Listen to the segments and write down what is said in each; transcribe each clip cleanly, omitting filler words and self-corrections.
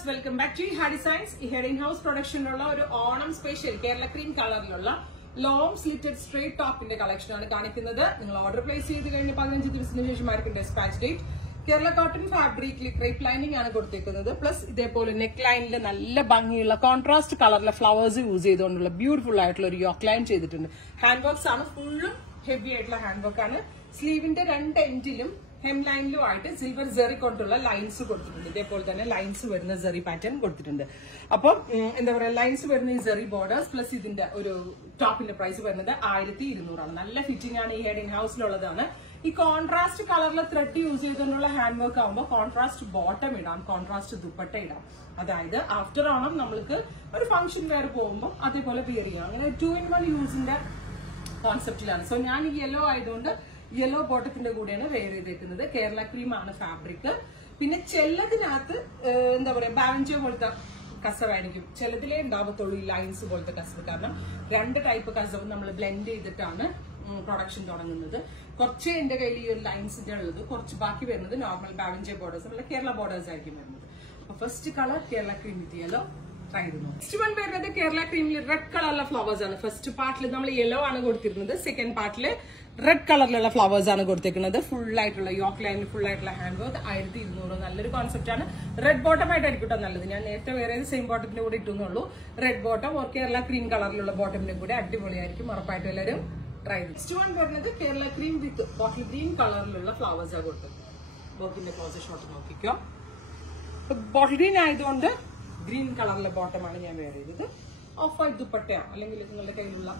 viewers, welcome back to Iha Designs. Iha in-house production ഒരു Onam special Kerala cream കളറിലുള്ള long slitted straight ടോപ്പിന്റെ collection ആണ് കാണിക്കുന്നത്. നിങ്ങൾ ഓർഡർ പ്ലേസ് ചെയ്ത് കഴിഞ്ഞ് 15 ദിവസത്തിന് ശേഷമായിരിക്കും ഡെസ്പാച്ച് ഡേറ്റ്. കേരള കോട്ടൺ ഫാബ്രിക്കിൽ ക്രേപ്പ് ലൈനിങ് ആണ് കൊടുത്തേക്കുന്നത്. പ്ലസ് ഇതേപോലെ നെക്ക് ലൈനിൽ നല്ല ഭംഗിയുള്ള കോൺട്രാസ്റ്റ് കളറിലെ ഫ്ലവേഴ്സ് യൂസ് ചെയ്തുകൊണ്ടുള്ള ബ്യൂട്ടിഫുൾ ആയിട്ടുള്ള ഒരു യോക്ക് ലൈൻ ചെയ്തിട്ടുണ്ട്. ഹാൻഡ് വർക്ക്സ് ആണ്, ഫുള്ളും ഹെവി ആയിട്ടുള്ള ഹാൻഡ് വർക്ക് ആണ്. സ്ലീവിന്റെ രണ്ട് എൻഡിലും ഹെം ലൈനിലും ആയിട്ട് സിൽവർ ജെറി കൊണ്ടുള്ള ലൈൻസ് കൊടുത്തിട്ടുണ്ട്. ഇതേപോലെ തന്നെ ലൈൻസ് വരുന്ന ജെറി പാറ്റേൺ കൊടുത്തിട്ടുണ്ട്. അപ്പം എന്താ പറയാ, ലൈൻസ് വരുന്ന ഈ ജെറി ബോർഡേഴ്സ് പ്ലസ് ഇതിന്റെ ഒരു ടോപ്പിന്റെ പ്രൈസ് വരുന്നത് 1200 ആണ്. നല്ല ഫിറ്റിംഗ് ആണ്. ഈ ഹെഡ് ഇൻ ഹൗസിലുള്ളതാണ്. ഈ കോൺട്രാസ്റ്റ് കളറിലെ ത്രെഡ് യൂസ് ചെയ്തുകൊണ്ടുള്ള ഹാൻഡ് വർക്ക് ആകുമ്പോൾ കോൺട്രാസ്റ്റ് ബോട്ടം ഇടാം, കോൺട്രാസ്റ്റ് ദുപ്പട്ട ഇടാം. അതായത് ആഫ്റ്റർ ഓണം നമ്മൾക്ക് ഒരു ഫംഗ്ഷൻ വെയർ പോകുമ്പോൾ അതേപോലെ വിയർ ചെയ്യാം. അങ്ങനെ 2-in-1 യൂസിന്റെ കോൺസെപ്റ്റിലാണ്. സോ ഞാൻ ഈ യെല്ലോ ആയതുകൊണ്ട് യെല്ലോ ബോട്ടത്തിന്റെ കൂടെയാണ് വെയർ ചെയ്തേക്കുന്നത്. കേരള ക്രീം ആണ് ഫാബ്രിക്. പിന്നെ ചിലതിനകത്ത് എന്താ പറയാ, ബാവഞ്ചോ പോലത്തെ കസവായിരിക്കും, ചിലതിലേ ഉണ്ടാവത്തുള്ളൂ ഈ ലൈൻസ് പോലത്തെ കസവ്. കാരണം രണ്ട് ടൈപ്പ് കസവ് നമ്മൾ ബ്ലെൻഡ് ചെയ്തിട്ടാണ് പ്രൊഡക്ഷൻ തുടങ്ങുന്നത്. കുറച്ച് എന്റെ കയ്യിൽ ഈ ഒരു ലൈൻസിന്റെ ഉള്ളത്, കുറച്ച് ബാക്കി വരുന്നത് നോർമൽ ബാവഞ്ചോ ബോർഡേഴ്സ്, നമ്മളെ കേരള ബോർഡേഴ്സ് ആയിരിക്കും വരുന്നത്. അപ്പൊ ഫസ്റ്റ് കളർ കേരള ക്രീം വിത്ത് യെല്ലോ ട്രൈ ചെയ്തു. നെക്സ്റ്റ് വൺ വരുന്നത് കേരള ക്രീമിൽ റെഡ് കളറിലെ ഫ്ലവേഴ്സ് ആണ്. ഫസ്റ്റ് പാർട്ടിൽ നമ്മൾ യെല്ലോ ആണ് കൊടുത്തിരുന്നത്. സെക്കൻഡ് പാർട്ടില് റെഡ് കളറിലുള്ള ഫ്ലവേഴ്സ് ആണ് കൊടുത്തിരിക്കുന്നത്. ഫുൾ ആയിട്ടുള്ള യോക്ക് ലൈനിൽ ഫുൾ ആയിട്ടുള്ള ഹാൻഡ് വർക്ക്. 1200. നല്ലൊരു കോൺസെപ്റ്റ് ആണ്. റെഡ് ബോട്ടം ആയിട്ടായിരിക്കും നല്ലത്. ഞാൻ നേരത്തെ വേറെ സെയിം ബോട്ടത്തിന്റെ കൂടെ ഇട്ടുന്നുള്ളൂ. Red bottom or Kerala cream കളറിലുള്ള ബോട്ടത്തിന്റെ കൂടെ അടിപൊളിയായിരിക്കും. ഉറപ്പായിട്ടും എല്ലാവരും ട്രൈ ചെയ്തു. നെക്സ്റ്റ് വൺ വരുന്നത് കേരള ക്രീം വിത്ത് ബോട്ടിൽ ഗ്രീൻ കളറിലുള്ള ഫ്ലവേഴ്സ് ആണ് കൊടുത്തത്. വർക്കിന്റെ ക്ലോസ് ഷോട്ട് നോക്കിക്കോ. ബോട്ടിൽ ഗ്രീൻ ആയതുകൊണ്ട് ഗ്രീൻ കളറിലെ ബോട്ടമാണ് ഞാൻ വെയർ ചെയ്തത്. ഓഫ് വൈറ്റ് ദുപ്പട്ടയോ അല്ലെങ്കിൽ നിങ്ങളുടെ കയ്യിലുള്ള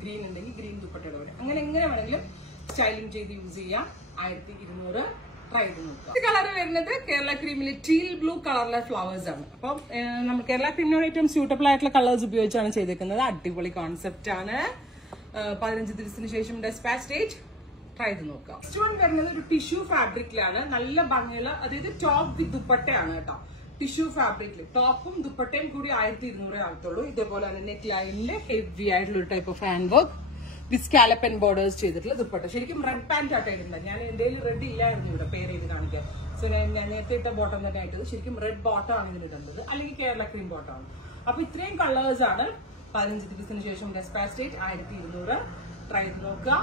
ഗ്രീൻ ഉണ്ടെങ്കിൽ ഗ്രീൻ ദുപ്പട്ടയുടെ പോലെ അങ്ങനെ എങ്ങനെ വേണമെങ്കിലും സ്റ്റൈലിംഗ് ചെയ്ത് യൂസ് ചെയ്യാം. 1200 ട്രൈ ചെയ്ത് നോക്കുക. കളർ വരുന്നത് കേരള ക്രീമിൽ ടീൽ ബ്ലൂ കളറിലെ ഫ്ലവേഴ്സ് ആണ്. അപ്പം നമ്മൾ കേരള ക്രീമിനോട് ഏറ്റവും സ്യൂട്ടബിൾ ആയിട്ടുള്ള കളേഴ്സ് ഉപയോഗിച്ചാണ് ചെയ്തേക്കുന്നത്. അടിപൊളി കോൺസെപ്റ്റ് ആണ്. 15 ദിവസത്തിന് ശേഷം ഡെസ്പാച്ച് ഡേറ്റ്. ട്രൈ ചെയ്ത് നോക്കാം. നെക്സ്റ്റ് വൺ വരുന്നത് ഒരു ടിഷ്യൂ ഫാബ്രിക്കിലാണ്. നല്ല ഭംഗിയുള്ള, അതായത് ടോപ്പ് വിത്ത് ദുപ്പട്ടയാണ് കേട്ടോ. ടിഷ്യൂ ഫാബ്രിക്കിൽ ടോപ്പും ദുപ്പട്ടയും കൂടി 1200 ആകത്തുള്ളൂ. ഇതേപോലെ തന്നെ നെക്ക് ലൈനില് ഹെവി ആയിട്ടുള്ള ഒരു type of hand work with scallop and borders ചെയ്തിട്ടുള്ള ദുപ്പട്ട. ശരിക്കും റെഡ് പാന്റ് ആയിട്ട് ഇടുന്നത്. ഞാൻ എന്തെങ്കിലും റെഡ് ഇല്ലായിരുന്നു ഇവിടെ പേര് ചെയ്ത് കാണിക്കാൻ. സോ ഞാൻ നേരത്തെ ഇട്ട ബോട്ടം തന്നെ ആയിട്ടത്. ശരിക്കും റെഡ് ബോട്ടം ആണ് ഇതിന് ഇടുന്നത്, അല്ലെങ്കിൽ കേരള ക്രീം ബോട്ടം ആണ്. അപ്പൊ ഇത്രയും കളേഴ്സ് ആണ്. 15 ദിവസത്തിന് ശേഷം ഡെസ്പാച്ച് ഡേറ്റ്. 1200 ട്രൈ ചെയ്ത് നോക്കുക.